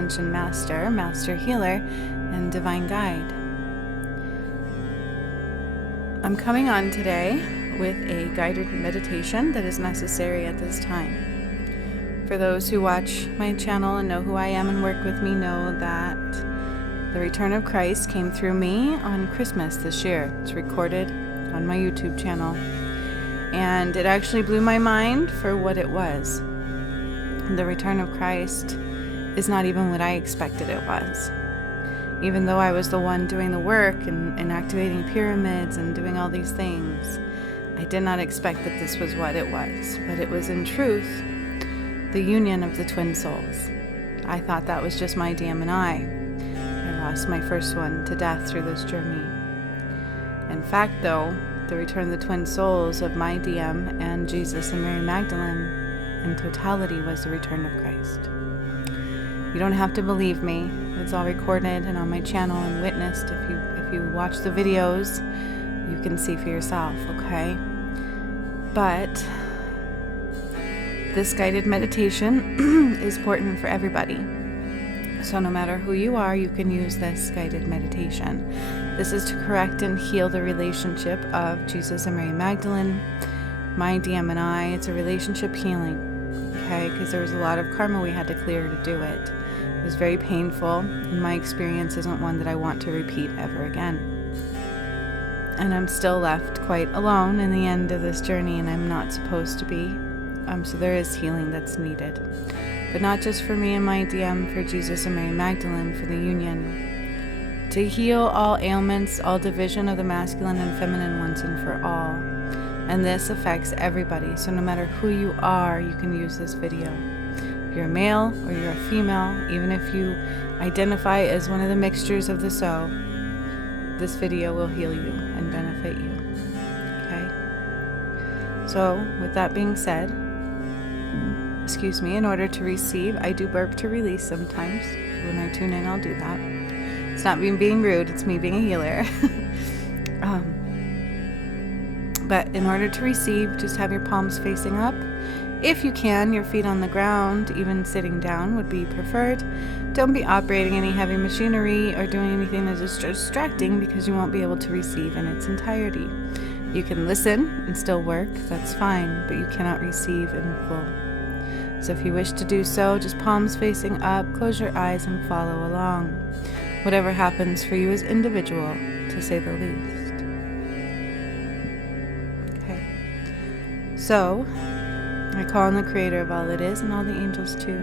ascension master, master healer, and divine guide. I'm coming on today with a guided meditation that is necessary at this time. For those who watch my channel and know who I am and work with me know that the return of Christ came through me on Christmas this year. It's recorded on my YouTube channel. And it actually blew my mind for what it was. The return of Christ is not even what I expected it was. Even though I was the one doing the work and activating pyramids and doing all these things, I did not expect that this was what it was. But it was in truth the union of the twin souls. I thought that was just my DM and I. I lost my first one to death through this journey. In fact, though, the return of the twin souls of my DM and Jesus and Mary Magdalene in totality was the return of Christ. You don't have to believe me. It's all recorded and on my channel and witnessed. If you watch the videos, you can see for yourself, okay? But this guided meditation is important for everybody. So no matter who you are, you can use this guided meditation. This is to correct and heal the relationship of Jesus and Mary Magdalene, my DM and I. It's a relationship healing, okay? Because there was a lot of karma we had to clear to do it. It was very painful, and my experience isn't one that I want to repeat ever again. And I'm still left quite alone in the end of this journey, and I'm not supposed to be. So there is healing that's needed. But not just for me and my DM, for Jesus and Mary Magdalene, for the union. To heal all ailments, all division of the masculine and feminine once and for all. And this affects everybody, so no matter who you are, you can use this video. If you're a male or you're a female, even if you identify as one of the mixtures of the so, this video will heal you and benefit you. Okay? So, with that being said, excuse me, in order to receive, I do burp to release sometimes. When I tune in, I'll do that. It's not me being rude, it's me being a healer. But in order to receive, just have your palms facing up. If you can, your feet on the ground, even sitting down would be preferred. Don't be operating any heavy machinery or doing anything that is distracting because you won't be able to receive in its entirety. You can listen and still work, that's fine, but you cannot receive in full. So if you wish to do so, just palms facing up, close your eyes and follow along. Whatever happens for you is individual, to say the least. Okay. So, I call on the Creator of all that is and all the angels too.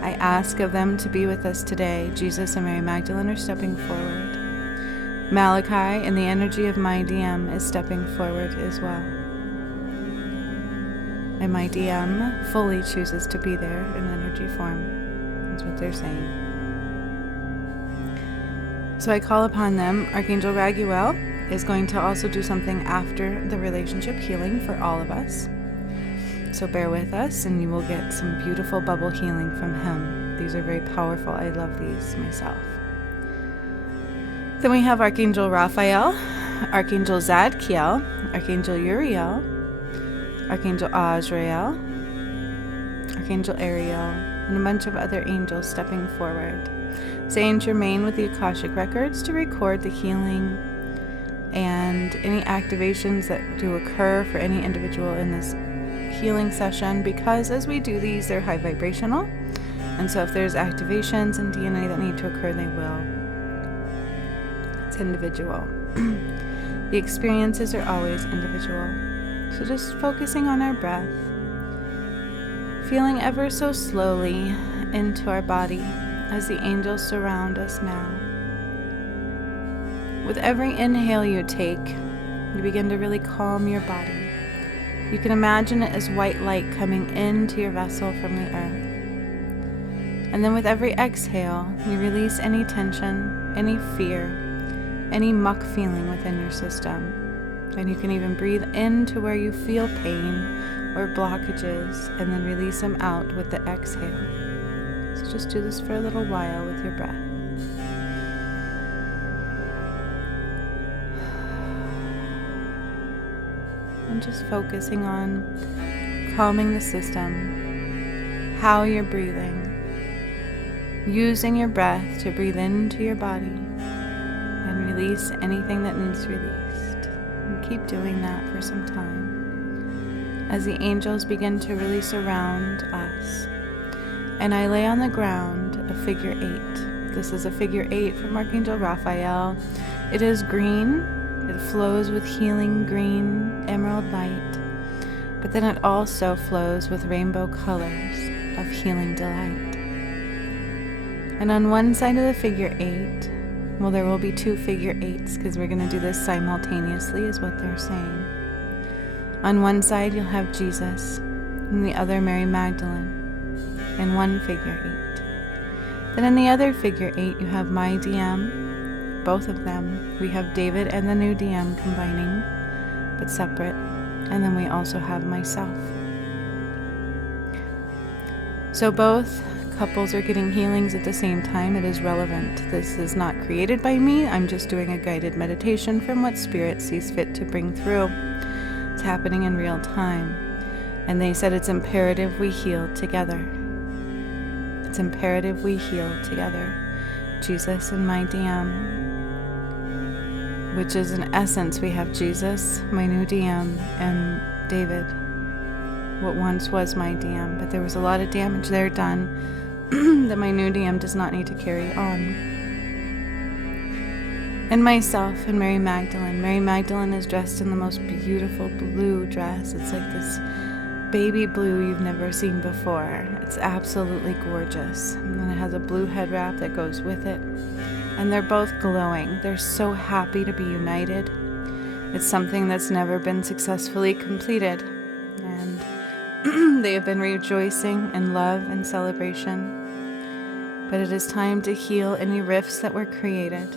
I ask of them to be with us today. Jesus and Mary Magdalene are stepping forward. Malachi, in the energy of my DM, is stepping forward as well. And my DM fully chooses to be there in energy form. That's what they're saying. So I call upon them. Archangel Raguel is going to also do something after the relationship healing for all of us. So bear with us and you will get some beautiful bubble healing from him. These are very powerful. I love these myself. Then we have Archangel Raphael, Archangel Zadkiel, Archangel Uriel, Archangel Azrael, Archangel Ariel, and a bunch of other angels stepping forward. Saint Germain with the Akashic Records to record the healing and any activations that do occur for any individual in this healing session, because as we do these, they're high vibrational, and so if there's activations in DNA that need to occur, they will. It's individual. The experiences are always individual. So just focusing on our breath, feeling ever so slowly into our body as the angels surround us now. With every inhale you take, you begin to really calm your body. You can imagine it as white light coming into your vessel from the earth. And then with every exhale, you release any tension, any fear, any muck feeling within your system. And you can even breathe into where you feel pain or blockages and then release them out with the exhale. So just do this for a little while with your breath. And just focusing on calming the system, how you're breathing, using your breath to breathe into your body and release anything that needs released. And keep doing that for some time as the angels begin to really surround us. And I lay on the ground a figure 8. This is a figure 8 from Archangel Raphael. It is green. It flows with healing green emerald light, but then it also flows with rainbow colors of healing delight. And on one side of the figure 8, well, there will be 2 figure 8s because we're going to do this simultaneously is what they're saying. On one side you'll have Jesus and the other Mary Magdalene in one figure 8. Then in the other figure 8 you have my DM, both of them. We have David and the new DM combining but separate, and then we also have myself. So both couples are getting healings at the same time. It is relevant. This is not created by me. I'm just doing a guided meditation from what Spirit sees fit to bring through. It's happening in real time. And they said it's imperative we heal together. It's imperative we heal together. Jesus and my DM, which is in essence, we have Jesus, my new DM, and David, what once was my DM, but there was a lot of damage there done that my new DM does not need to carry on. And myself and Mary Magdalene. Mary Magdalene is dressed in the most beautiful blue dress. It's like this baby blue you've never seen before. It's absolutely gorgeous. And then it has a blue head wrap that goes with it. And they're both glowing. They're so happy to be united. It's something that's never been successfully completed. And they have been rejoicing in love and celebration. But it is time to heal any rifts that were created,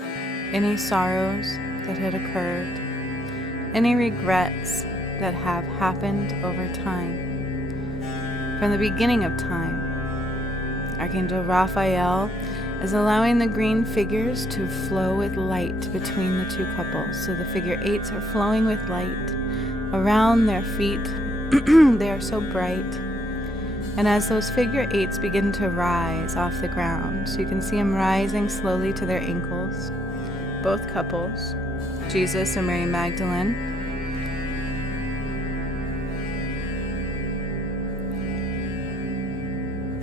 any sorrows that had occurred, any regrets that have happened over time. From the beginning of time, Archangel Raphael is allowing the green figures to flow with light between the 2 couples. So the figure 8s are flowing with light around their feet. They are so bright. And as those figure 8s begin to rise off the ground, so you can see them rising slowly to their ankles, both couples, Jesus and Mary Magdalene,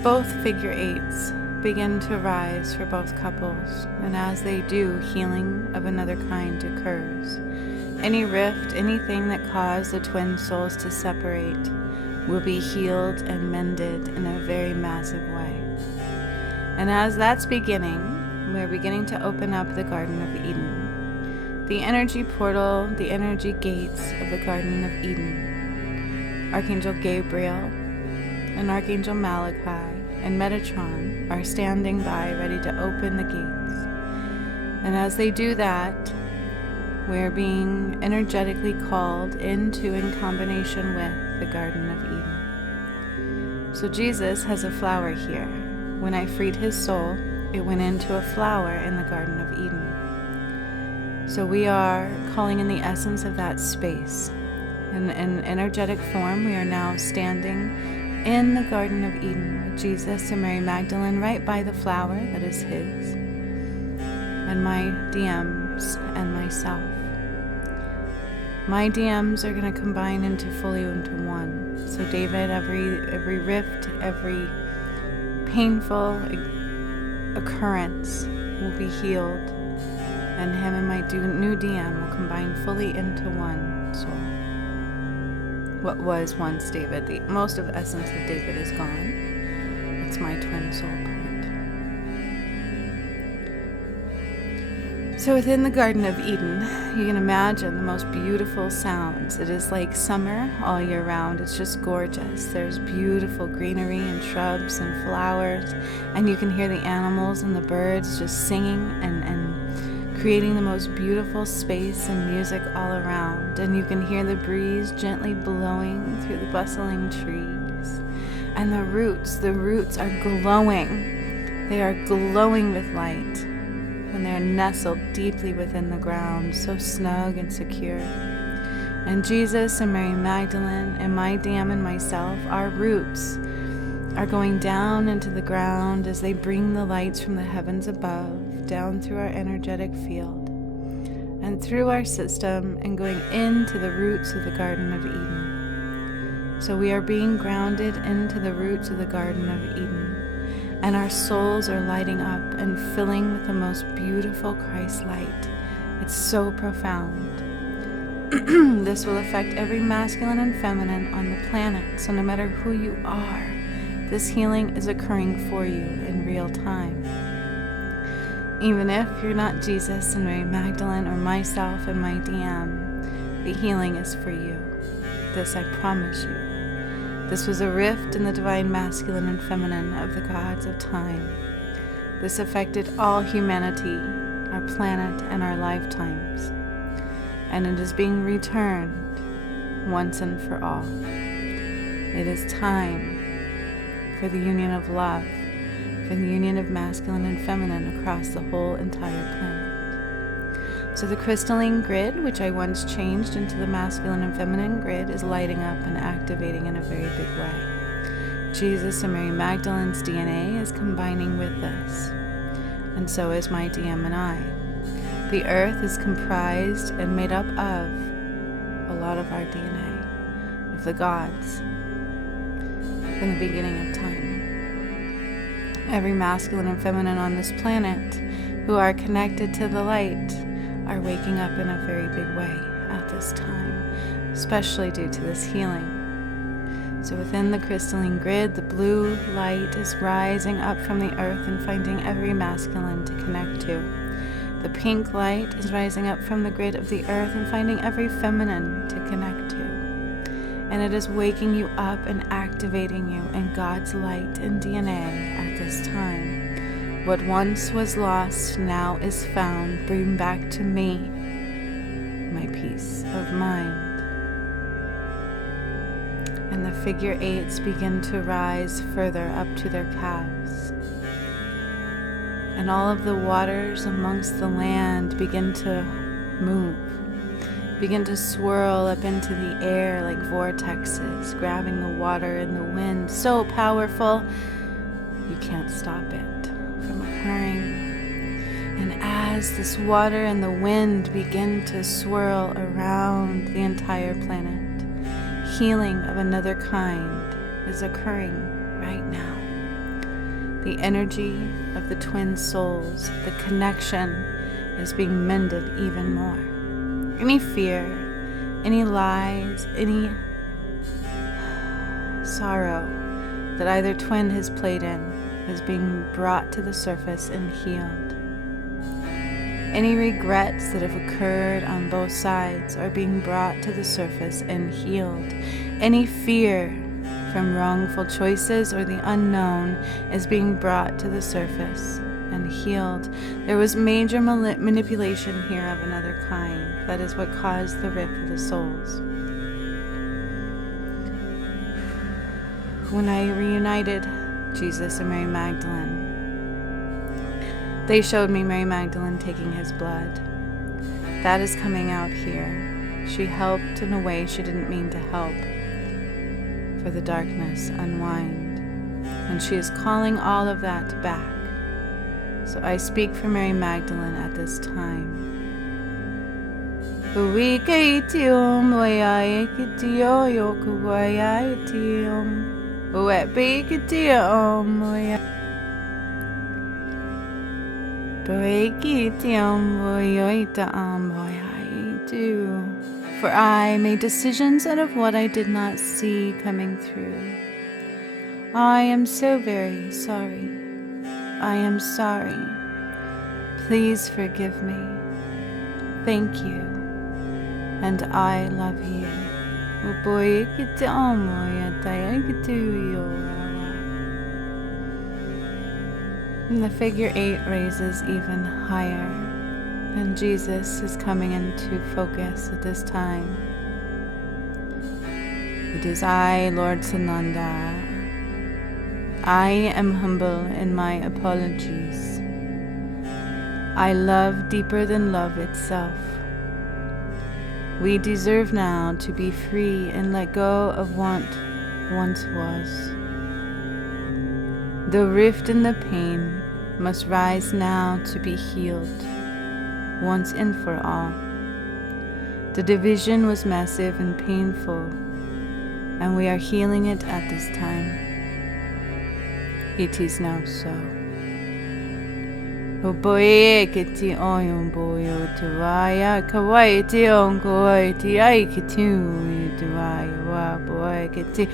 both figure 8s begin to rise for both couples, and as they do, healing of another kind occurs. Any rift, anything that caused the twin souls to separate will be healed and mended in a very massive way. And as that's beginning, we're beginning to open up the Garden of Eden. The energy portal, the energy gates of the Garden of Eden. Archangel Gabriel and Archangel Malachi and Metatron are standing by ready to open the gates. And as they do that, we're being energetically called into in combination with the Garden of Eden. So Jesus has a flower here. When I freed his soul, it went into a flower in the Garden of Eden. So we are calling in the essence of that space. In energetic form, we are now standing in the Garden of Eden with Jesus and Mary Magdalene right by the flower that is his, and my DMs and myself. My DMs are going to combine fully into one. So David, every rift, every painful occurrence will be healed, and him and my new DM will combine fully into one soul. What was once David, most of the essence of David is gone. It's my twin soul part. So within the Garden of Eden, you can imagine the most beautiful sounds. It is like summer all year round. It's just gorgeous. There's beautiful greenery and shrubs and flowers, and you can hear the animals and the birds just singing and creating the most beautiful space and music all around. And you can hear the breeze gently blowing through the bustling trees. And the roots are glowing. They are glowing with light. And they're nestled deeply within the ground, so snug and secure. And Jesus and Mary Magdalene and my DM and myself, our roots are going down into the ground as they bring the lights from the heavens above down through our energetic field and through our system and going into the roots of the Garden of Eden. So we are being grounded into the roots of the Garden of Eden, and our souls are lighting up and filling with the most beautiful Christ light. It's so profound. This will affect every masculine and feminine on the planet. So no matter who you are, this healing is occurring for you in real time. Even if you're not Jesus and Mary Magdalene or myself and my DM, the healing is for you. This I promise you. This was a rift in the divine masculine and feminine of the gods of time. This affected all humanity, our planet, and our lifetimes. And it is being returned once and for all. It is time for the union of love, for the union of masculine and feminine across the whole entire planet. So the crystalline grid, which I once changed into the masculine and feminine grid, is lighting up and activating in a very big way. Jesus and Mary Magdalene's DNA is combining with this, and so is my DM and I. The earth is comprised and made up of a lot of our DNA, of the gods, from the beginning of time. Every masculine and feminine on this planet who are connected to the light are waking up in a very big way at this time, especially due to this healing. So within the crystalline grid, the blue light is rising up from the earth and finding every masculine to connect to. The pink light is rising up from the grid of the earth and finding every feminine to connect to. And it is waking you up and activating you in God's light and DNA at this time. What once was lost now is found. Bring back to me my peace of mind. And the figure eights begin to rise further up to their calves. And all of the waters amongst the land begin to move, begin to swirl up into the air like vortexes, grabbing the water and the wind, so powerful you can't stop it from occurring. And as this water and the wind begin to swirl around the entire planet, healing of another kind is occurring right now. The energy of the twin souls, the connection is being mended even more. Any fear, any lies, any sorrow that either twin has played in is being brought to the surface and healed. Any regrets that have occurred on both sides are being brought to the surface and healed. Any fear from wrongful choices or the unknown is being brought to the surface and healed. There was major manipulation here of another kind. That is what caused the rift of the souls. When I reunited Jesus and Mary Magdalene, they showed me Mary Magdalene taking his blood. That is coming out here. She helped in a way she didn't mean to help. For the darkness unwind, and she is calling all of that back. So I speak for Mary Magdalene at this time. For I made decisions out of what I did not see coming through. I am so very sorry. I am sorry. Please forgive me. Thank you. And I love you. And the figure 8 raises even higher. And Jesus is coming into focus at this time. It is I, Lord Sananda. I am humble in my apologies. I love deeper than love itself. We deserve now to be free and let go of what once was. The rift and the pain must rise now to be healed, once and for all. The division was massive and painful, and we are healing it at this time. It is now so. Oboe kiti oyun boyo tuaya kawaiti on kawaiti aikitu tuaya wa boy kiti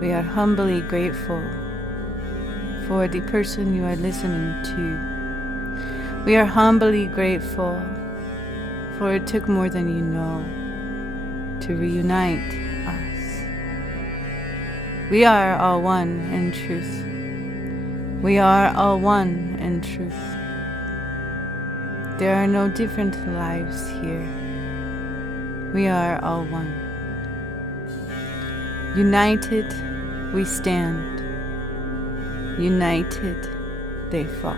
We are humbly grateful for the person you are listening to. We are humbly grateful for it took more than you know to reunite us. We are all one in truth. We are all one in truth. There are no different lives here. We are all one. United, we stand. United, they fall.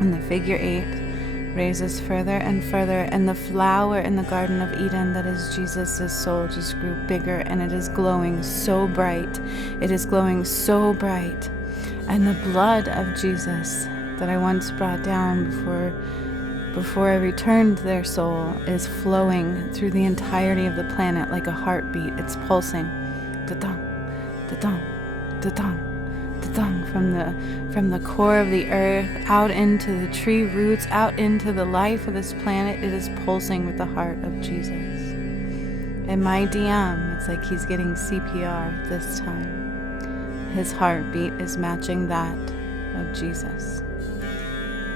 And the figure 8 raises further and further, and the flower in the Garden of Eden that is Jesus' soul just grew bigger, and it is glowing so bright. It is glowing so bright. And the blood of Jesus that I once brought down before I returned their soul is flowing through the entirety of the planet like a heartbeat. It's pulsing. Da-dong, da-dong, da-dong, da-dong, from the core of the earth out into the tree roots, out into the life of this planet. It is pulsing with the heart of Jesus. And my DM, it's like he's getting CPR this time. His heartbeat is matching that of Jesus.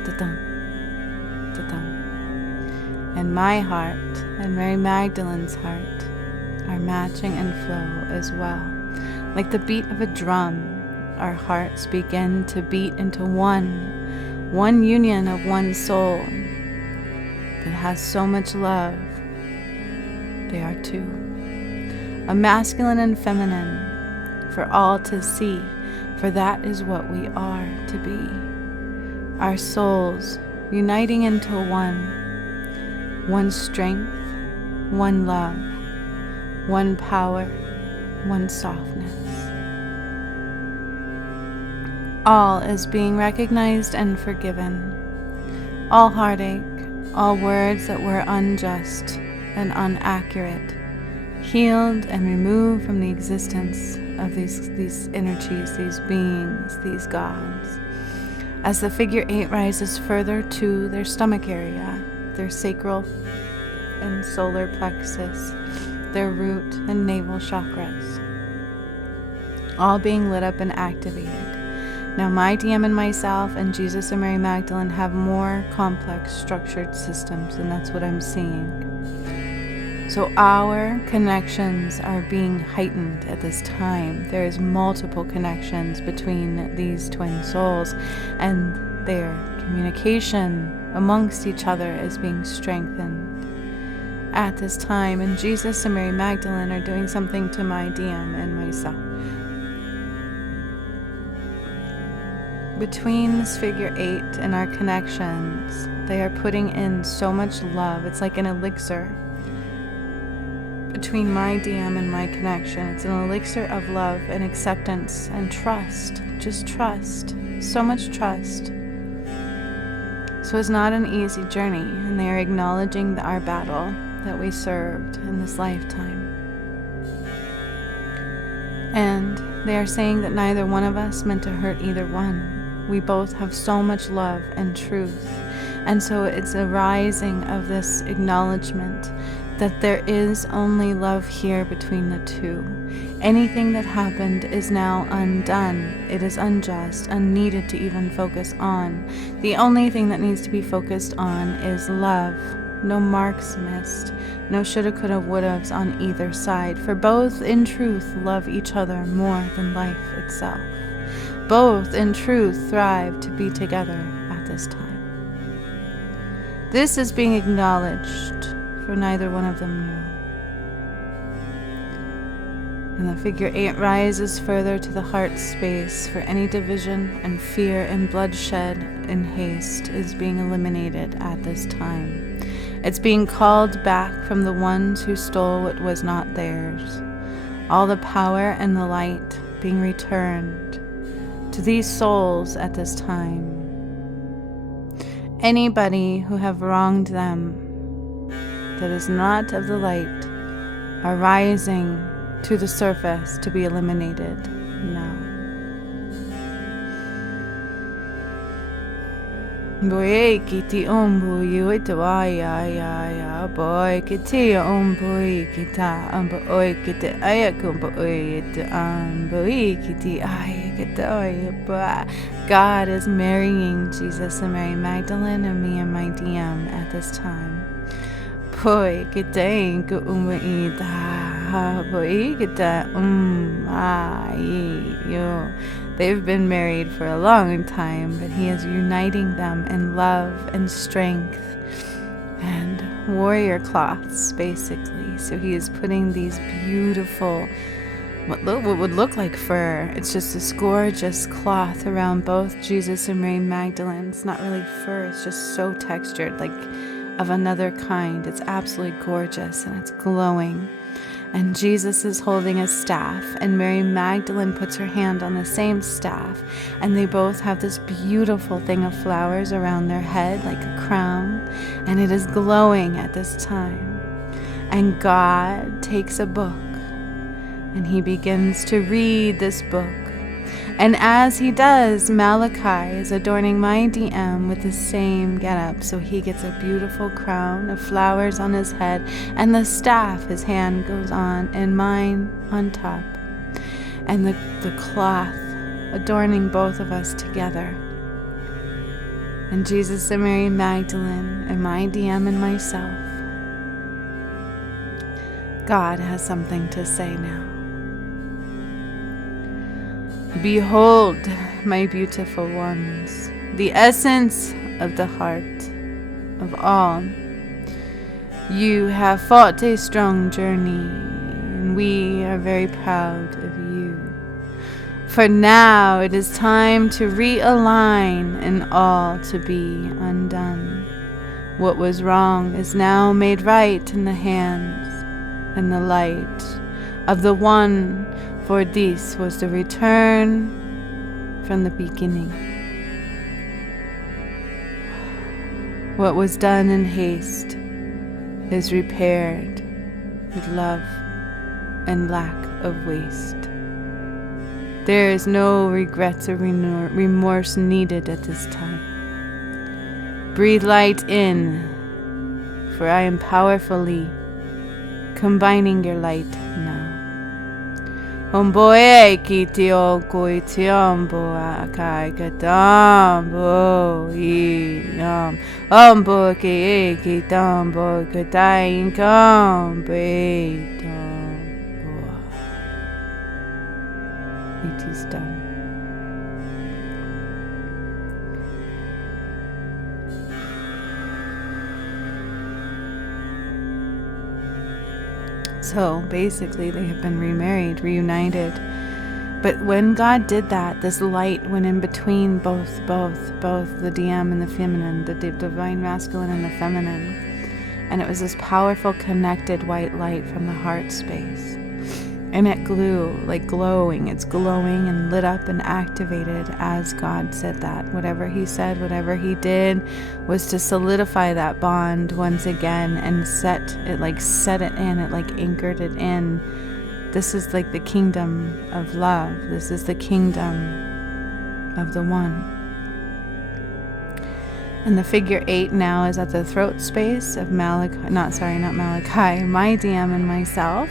Da-dong, da-dong. And my heart and Mary Magdalene's heart are matching and flow as well. Like the beat of a drum, our hearts begin to beat into one union of one soul that has so much love. They are two, a masculine and feminine, for all to see, for that is what we are to be. Our souls uniting into one strength, one love, one power, one softness. All is being recognized and forgiven. All heartache, all words that were unjust and inaccurate, healed and removed from the existence of these energies, these beings, these gods. As the figure 8 rises further to their stomach area, their sacral and solar plexus, their root and navel chakras, all being lit up and activated. Now my DM and myself and Jesus and Mary Magdalene have more complex structured systems, and that's what I'm seeing. So our connections are being heightened at this time. There is multiple connections between these twin souls, and their communication amongst each other is being strengthened at this time. And Jesus and Mary Magdalene are doing something to my DM and myself. Between this figure 8 and our connections, they are putting in so much love. It's like an elixir. Between my DM and my connection, it's an elixir of love and acceptance and trust. Just trust. So much trust. So it's not an easy journey, and they are acknowledging our battle that we served in this lifetime. And they are saying that neither one of us meant to hurt either one. We both have so much love and truth. And so it's a rising of this acknowledgement that there is only love here between the two. Anything that happened is now undone. It is unjust, unneeded to even focus on. The only thing that needs to be focused on is love. No marks missed. No shoulda, coulda, wouldas on either side. For both in truth love each other more than life itself. Both in truth thrive to be together at this time. This is being acknowledged, for neither one of them And the figure 8 rises further to the heart space, for any division and fear and bloodshed in haste is being eliminated at this time. It's being called back from the ones who stole what was not theirs. All the power and the light being returned to these souls at this time. Anybody who have wronged them that is not of the light are rising to the surface to be eliminated now. Boy kiti ombu yuitawaya boy kiti ombu kita boy kiti ayakumbu boy kiti ayakatoya. God is marrying Jesus and Mary Magdalene and me and my DM at this time. Boy kiti boy kita yo. They've been married for a long time, but he is uniting them in love and strength and warrior cloths, basically. So he is putting these beautiful, what would look like fur. It's just this gorgeous cloth around both Jesus and Mary Magdalene. It's not really fur, it's just so textured, like of another kind. It's absolutely gorgeous and it's glowing. And Jesus is holding a staff, and Mary Magdalene puts her hand on the same staff, and they both have this beautiful thing of flowers around their head like a crown, and it is glowing at this time. And God takes a book, and he begins to read this book. And as he does, Malachi is adorning my DM with the same getup. So he gets a beautiful crown of flowers on his head, and the staff his hand goes on, and mine on top. And the cloth adorning both of us together. And Jesus and Mary Magdalene and my DM and myself. God has something to say now. Behold, my beautiful ones, the essence of the heart of all. You have fought a strong journey, and we are very proud of you. For now it is time to realign and all to be undone. What was wrong is now made right in the hands and the light of the one. For this was the return from the beginning. What was done in haste is repaired with love and lack of waste. There is no regrets or remorse needed at this time. Breathe light in, for I am powerfully combining your light now. Omboe kitio koitiambo akai katambo iam ombo ke kitambo katain kambe tambo. It is done. So basically they have been remarried, reunited. But when God did that, this light went in between both the DM and the feminine, the divine masculine and the feminine. And it was this powerful connected white light from the heart space. And it glowing. It's glowing and lit up and activated as God said that. Whatever he said, whatever he did was to solidify that bond once again and set it in, it anchored it in. This is like the kingdom of love. This is the kingdom of the one. And the figure 8 now is at the throat space of my DM and myself.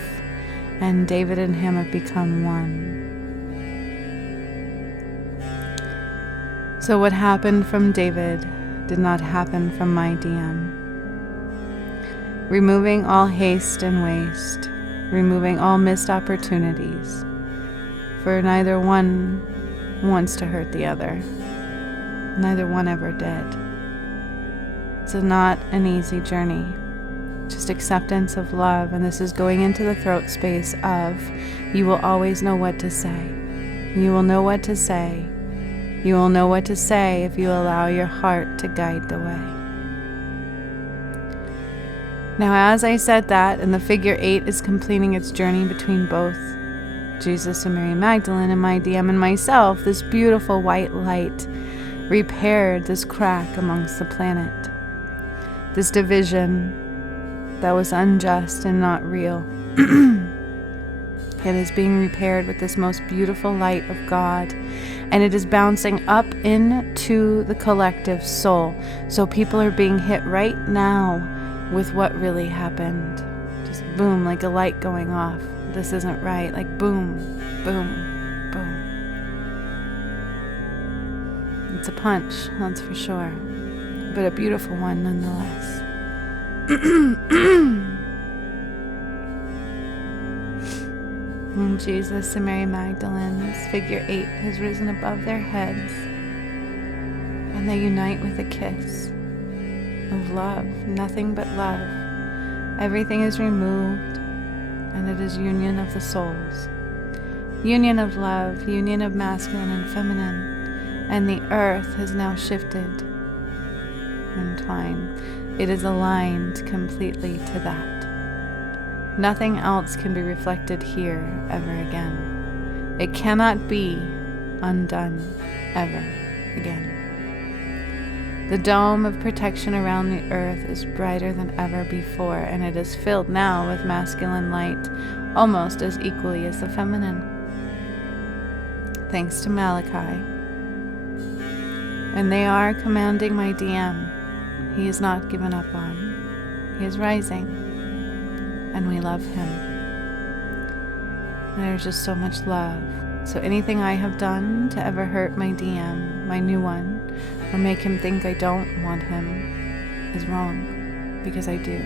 And David and him have become one. So what happened from David did not happen from my DM. Removing all haste and waste, removing all missed opportunities, for neither one wants to hurt the other. Neither one ever did. It's not an easy journey. just acceptance of love. And this is going into the throat space of, you will always know what to say. You will know what to say. You will know what to say if you allow your heart to guide the way. Now, as I said that, and the figure 8 is completing its journey between both Jesus and Mary Magdalene and my DM and myself, this beautiful white light repaired this crack amongst the planet. This division that was unjust and not real. It is being repaired with this most beautiful light of God, and it is bouncing up into the collective soul. So people are being hit right now with what really happened. Just boom, like a light going off. This isn't right. Like boom, boom, boom. It's a punch, that's for sure, but a beautiful one nonetheless. And Jesus and Mary Magdalene's figure 8 has risen above their heads, and they unite with a kiss of love, nothing but love. Everything is removed, and it is union of the souls, union of love, union of masculine and feminine, and the earth has now shifted in twine. It is aligned completely to that. Nothing else can be reflected here ever again. It cannot be undone ever again. The dome of protection around the earth is brighter than ever before, and it is filled now with masculine light, almost as equally as the feminine. Thanks to Malachi. And they are commanding my DM. He is not given up on. He is rising, and we love him. And there's just so much love. So anything I have done to ever hurt my DM, my new one, or make him think I don't want him, is wrong, because I do.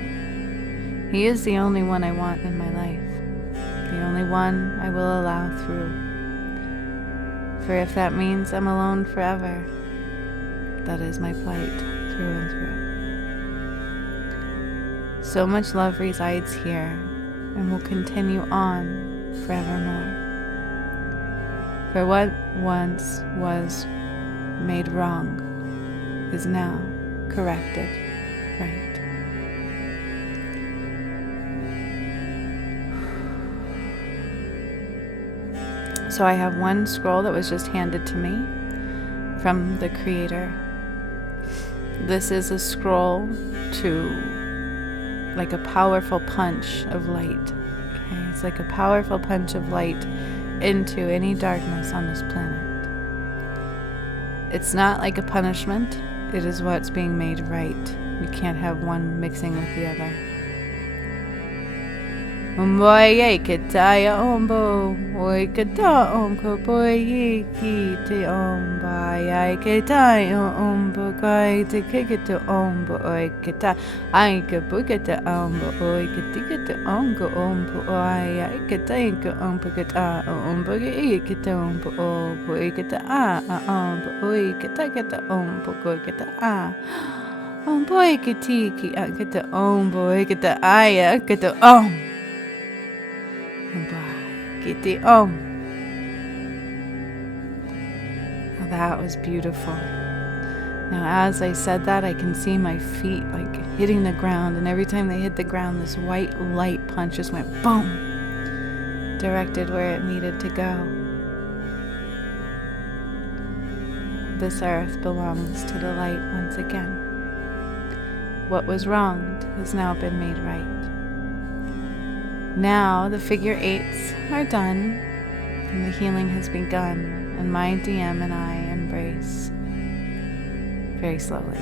He is the only one I want in my life, the only one I will allow through. For if that means I'm alone forever, that is my plight through and through. So much love resides here, and will continue on forevermore. For what once was made wrong is now corrected right. So I have one scroll that was just handed to me from the Creator. This is a scroll to like a powerful punch of light. Okay? It's like a powerful punch of light into any darkness on this planet. It's not like a punishment. It is what's being made right. We can't have one mixing with the other. Boy kitaya ombo, boy kita omko boy kiti omba, kitaya ombo, kai te kikita ombo, oi kita, I kabukita ombo, oi kitikita onko ombo, oi kitaka ombo kita, ombo kita ombo, boy kita ombo, oi kita ombo, kita ombo kitiki, kita ombo, kita aya, kita om. Kitty, oh, that was beautiful. Now, as I said that, I can see my feet like hitting the ground, and every time they hit the ground, this white light punch just went boom, directed where it needed to go. This earth belongs to the light once again. What was wronged has now been made right. Now the figure 8s are done, and the healing has begun, and my DM and I embrace very slowly.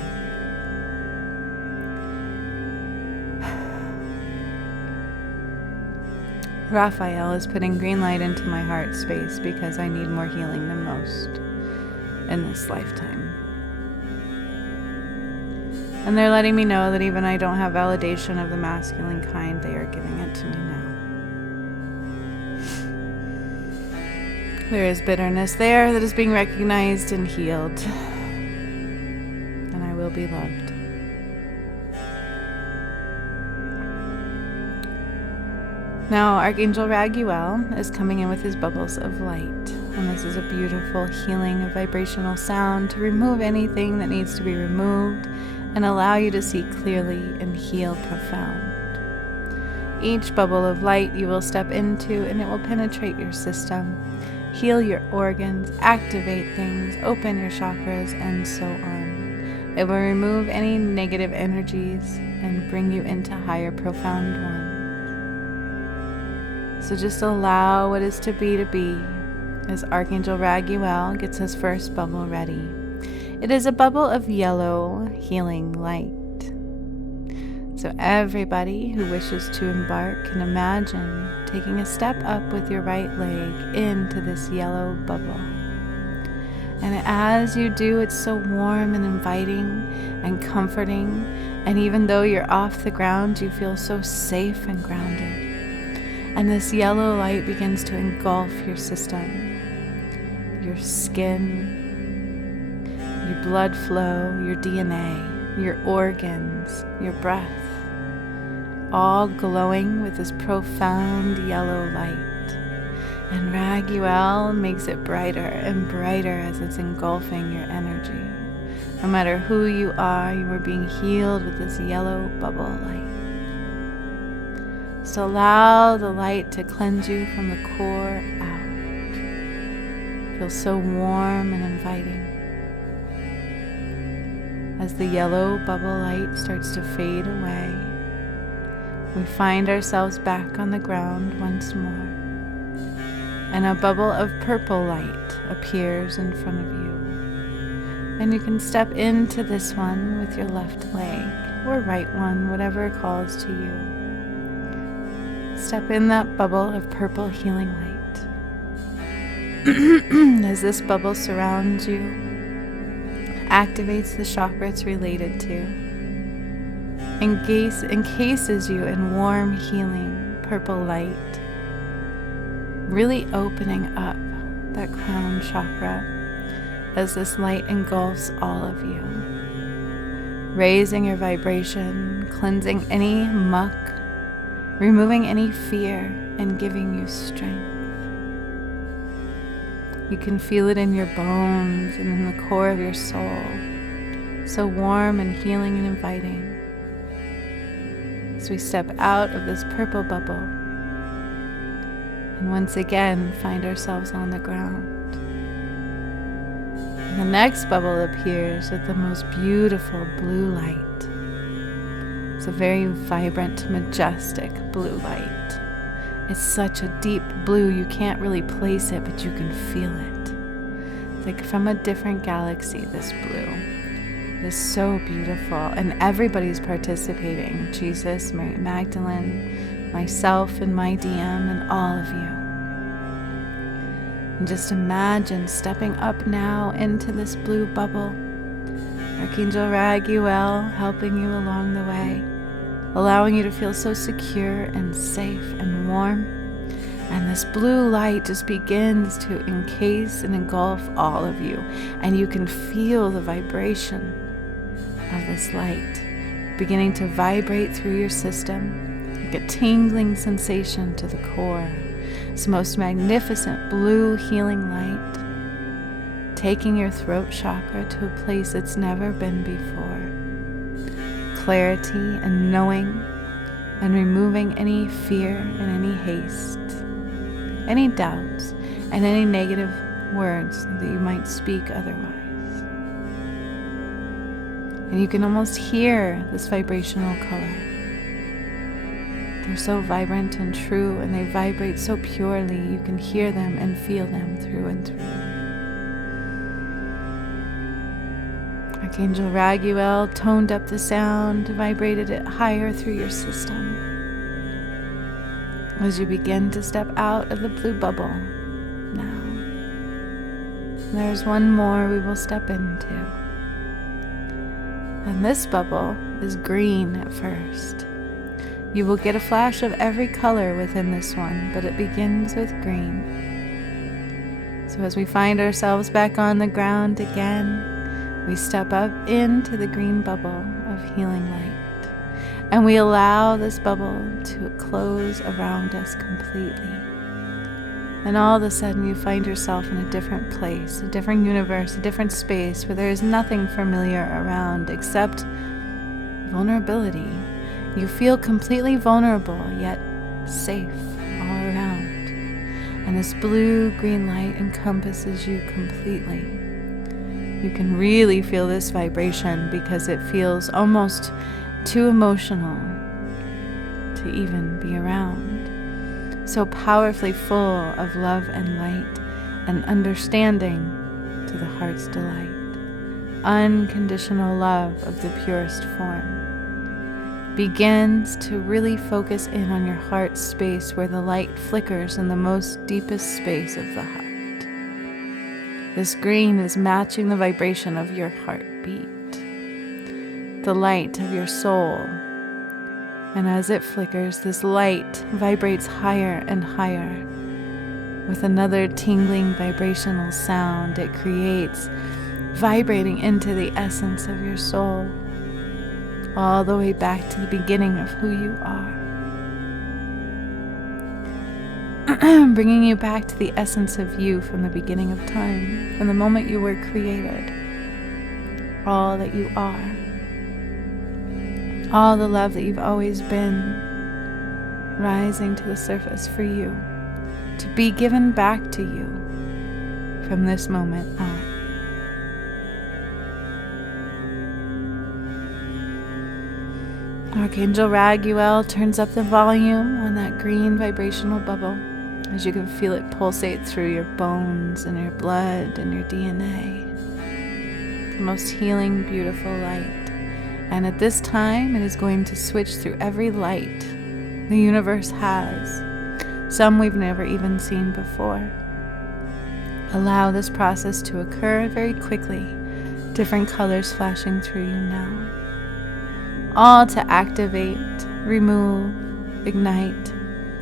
Raphael is putting green light into my heart space because I need more healing than most in this lifetime. And they're letting me know that even I don't have validation of the masculine kind, they are giving it to me now. There is bitterness there that is being recognized and healed. And I will be loved. Now, Archangel Raguel is coming in with his bubbles of light, and this is a beautiful healing vibrational sound to remove anything that needs to be removed and allow you to see clearly and heal profound. Each bubble of light you will step into, and it will penetrate your system, heal your organs, activate things, open your chakras, and so on. It will remove any negative energies and bring you into higher, profound ones. So just allow what is to be as Archangel Raguel gets his first bubble ready. It is a bubble of yellow healing light. So everybody who wishes to embark can imagine taking a step up with your right leg into this yellow bubble. And as you do, it's so warm and inviting and comforting. And even though you're off the ground, you feel so safe and grounded. And this yellow light begins to engulf your system, your skin, your blood flow, your DNA, your organs, your breath, all glowing with this profound yellow light. And Raguel makes it brighter and brighter as it's engulfing your energy. No matter who you are being healed with this yellow bubble light. So allow the light to cleanse you from the core out. Feel so warm and inviting. As the yellow bubble light starts to fade away, we find ourselves back on the ground once more. And a bubble of purple light appears in front of you. And you can step into this one with your left leg, or right one, whatever calls to you. Step in that bubble of purple healing light. As this bubble surrounds you, activates the chakra it's related to, encases you in warm healing purple light, really opening up that crown chakra as this light engulfs all of you, raising your vibration, cleansing any muck, removing any fear, and giving you strength. You can feel it in your bones and in the core of your soul, so warm and healing and inviting. As we step out of this purple bubble and once again find ourselves on the ground. And the next bubble appears with the most beautiful blue light. It's a very vibrant, majestic blue light. It's such a deep blue, you can't really place it, but you can feel it. It's like from a different galaxy, this blue. It is so beautiful, and everybody's participating. Jesus, Mary Magdalene, myself and my DM, and all of you. And just imagine stepping up now into this blue bubble. Archangel Raguel helping you along the way, allowing you to feel so secure and safe and warm. And this blue light just begins to encase and engulf all of you. And you can feel the vibration of this light beginning to vibrate through your system, like a tingling sensation to the core. This most magnificent blue healing light, taking your throat chakra to a place it's never been before. Clarity and knowing, and removing any fear and any haste, any doubts, and any negative words that you might speak otherwise. And you can almost hear this vibrational color. They're so vibrant and true, and they vibrate so purely, you can hear them and feel them through and through. Archangel Raguel toned up the sound, vibrated it higher through your system. As you begin to step out of the blue bubble now, there's one more we will step into. And this bubble is green at first. You will get a flash of every color within this one, but it begins with green. So as we find ourselves back on the ground again, we step up into the green bubble of healing light. And we allow this bubble to close around us completely. And all of a sudden you find yourself in a different place, a different universe, a different space where there is nothing familiar around except vulnerability. You feel completely vulnerable, yet safe all around. And this blue-green light encompasses you completely. You can really feel this vibration because it feels almost too emotional to even be around. So powerfully full of love and light and understanding to the heart's delight. Unconditional love of the purest form begins to really focus in on your heart space where the light flickers in the most deepest space of the heart. This green is matching the vibration of your heartbeat, the light of your soul. And as it flickers, this light vibrates higher and higher. With another tingling vibrational sound it creates, vibrating into the essence of your soul, all the way back to the beginning of who you are. Bringing you back to the essence of you from the beginning of time, from the moment you were created. All that you are. All the love that you've always been, rising to the surface for you, to be given back to you from this moment on. Archangel Raguel turns up the volume on that green vibrational bubble as you can feel it pulsate through your bones and your blood and your DNA. The most healing, beautiful light. And at this time, it is going to switch through every light the universe has, some we've never even seen before. Allow this process to occur very quickly, different colors flashing through you now. All to activate, remove, ignite,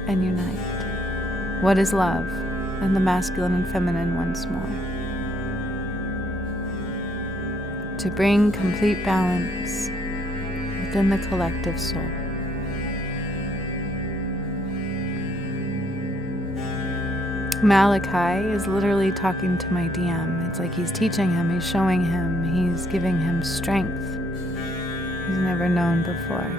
and unite. What is love? And the masculine and feminine once more. To bring complete balance within the collective soul. Malachi is literally talking to my DM. It's like he's teaching him, he's showing him, he's giving him strength he's never known before.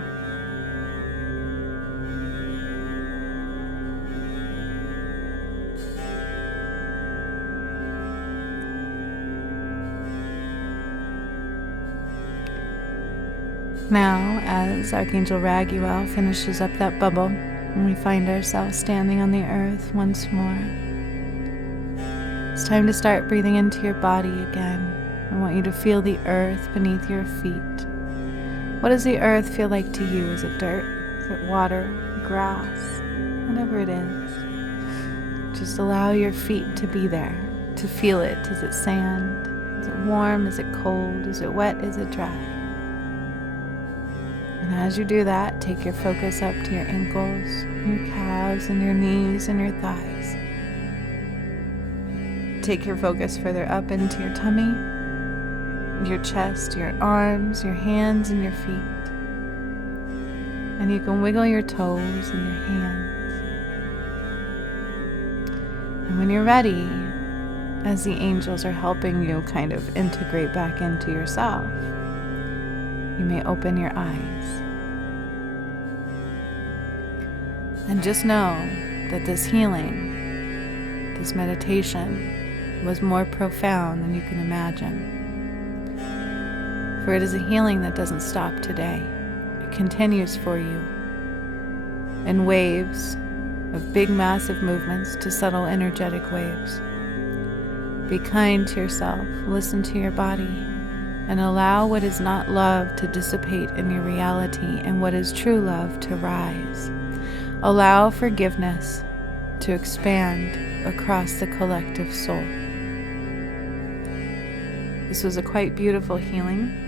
Now, as Archangel Raguel finishes up that bubble, and we find ourselves standing on the earth once more, it's time to start breathing into your body again. I want you to feel the earth beneath your feet. What does the earth feel like to you? Is it dirt? Is it water? Grass? Whatever it is. Just allow your feet to be there, to feel it. Is it sand? Is it warm? Is it cold? Is it wet? Is it dry? And as you do that, take your focus up to your ankles, your calves, and your knees, and your thighs. Take your focus further up into your tummy, your chest, your arms, your hands, and your feet. And you can wiggle your toes and your hands. And when you're ready, as the angels are helping you kind of integrate back into yourself, you may open your eyes. And just know that this healing, this meditation, was more profound than you can imagine. For it is a healing that doesn't stop today. It continues for you in waves of big, massive movements to subtle, energetic waves. Be kind to yourself, listen to your body, and allow what is not love to dissipate in your reality and what is true love to rise. Allow forgiveness to expand across the collective soul. This was a quite beautiful healing.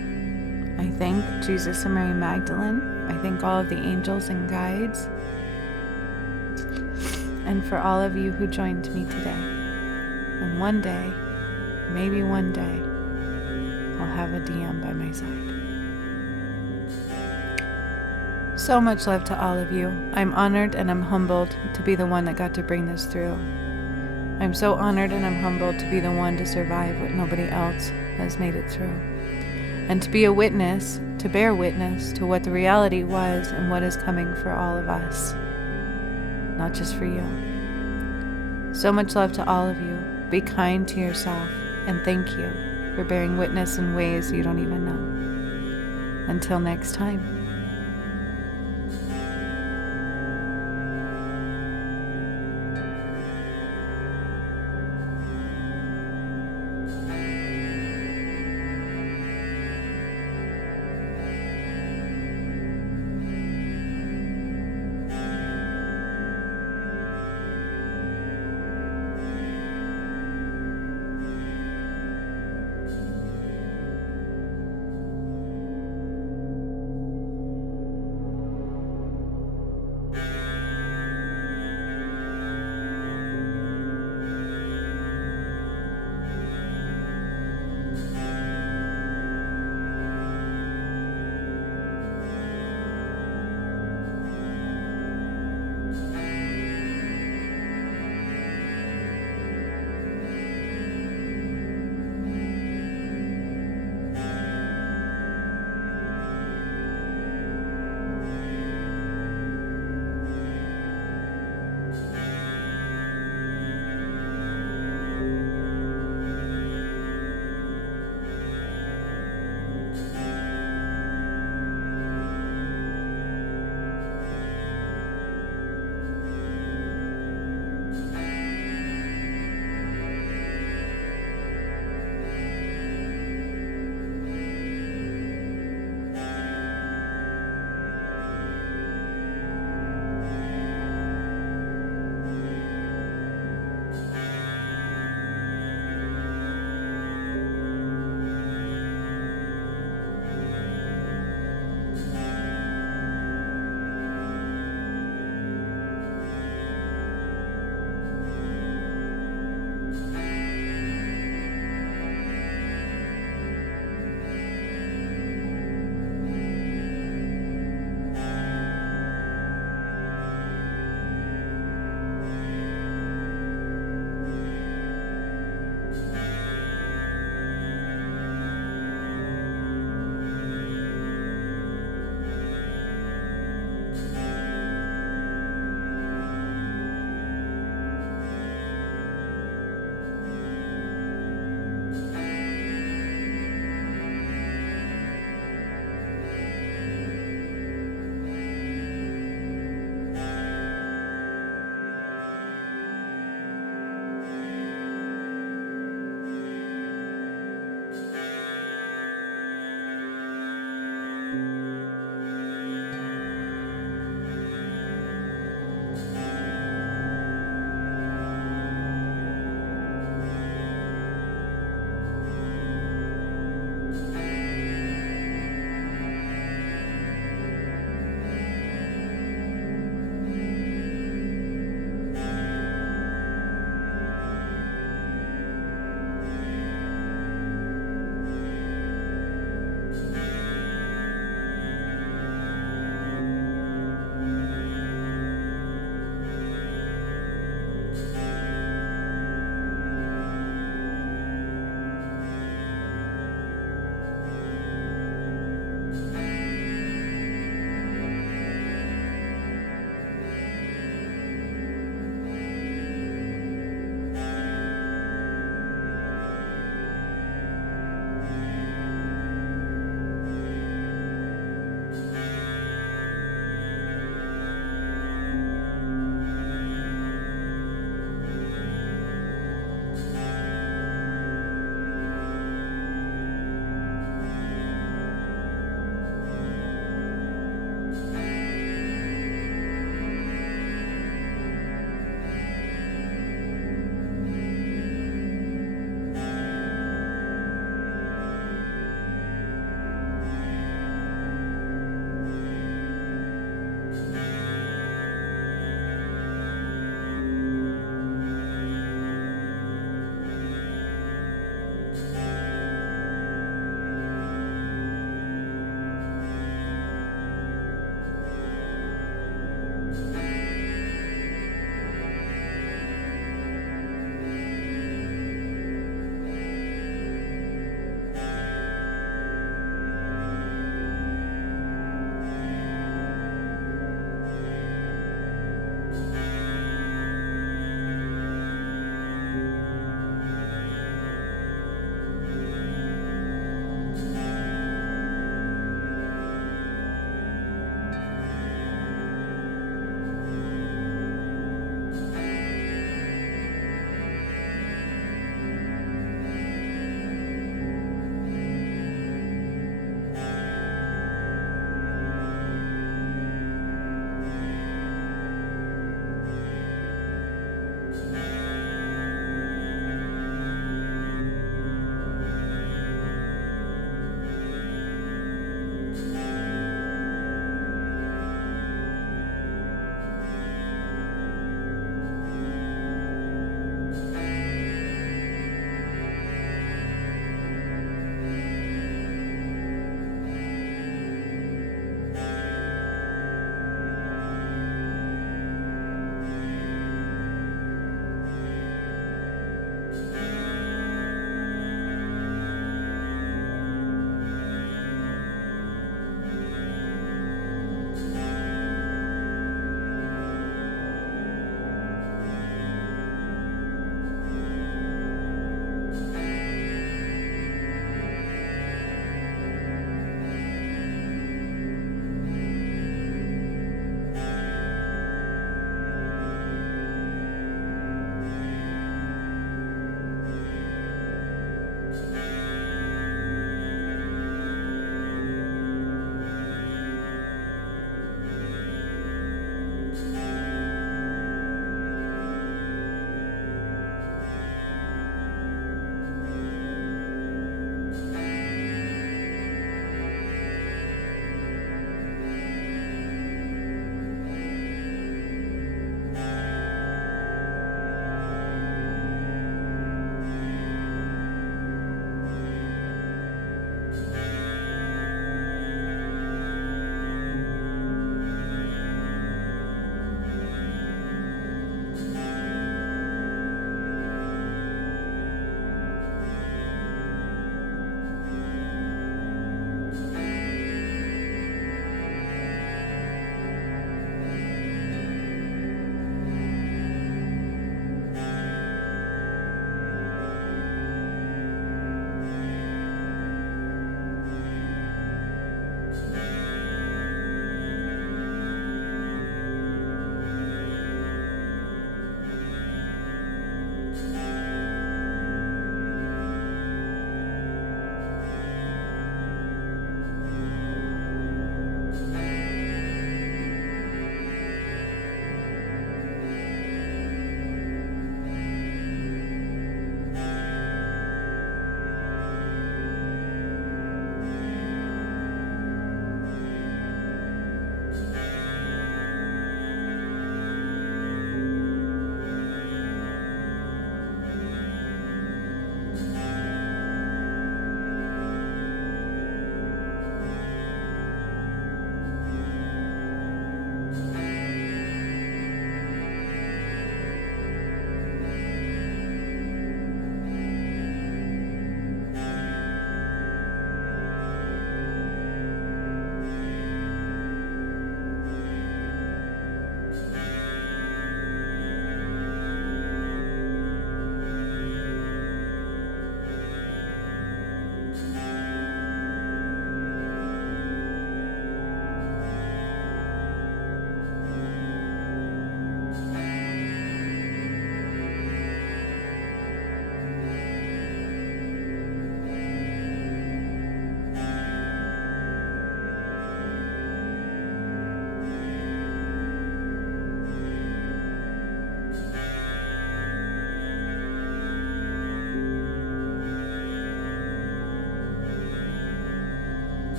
I thank Jesus and Mary Magdalene. I thank all of the angels and guides. And for all of you who joined me today. And one day, maybe one day, I'll have a DM by my side. So much love to all of you. I'm honored and I'm humbled to be the one that got to bring this through. I'm so honored and I'm humbled to be the one to survive what nobody else has made it through. And to be a witness, to bear witness to what the reality was and what is coming for all of us. Not just for you. So much love to all of you. Be kind to yourself, and thank you for bearing witness in ways you don't even know. Until next time.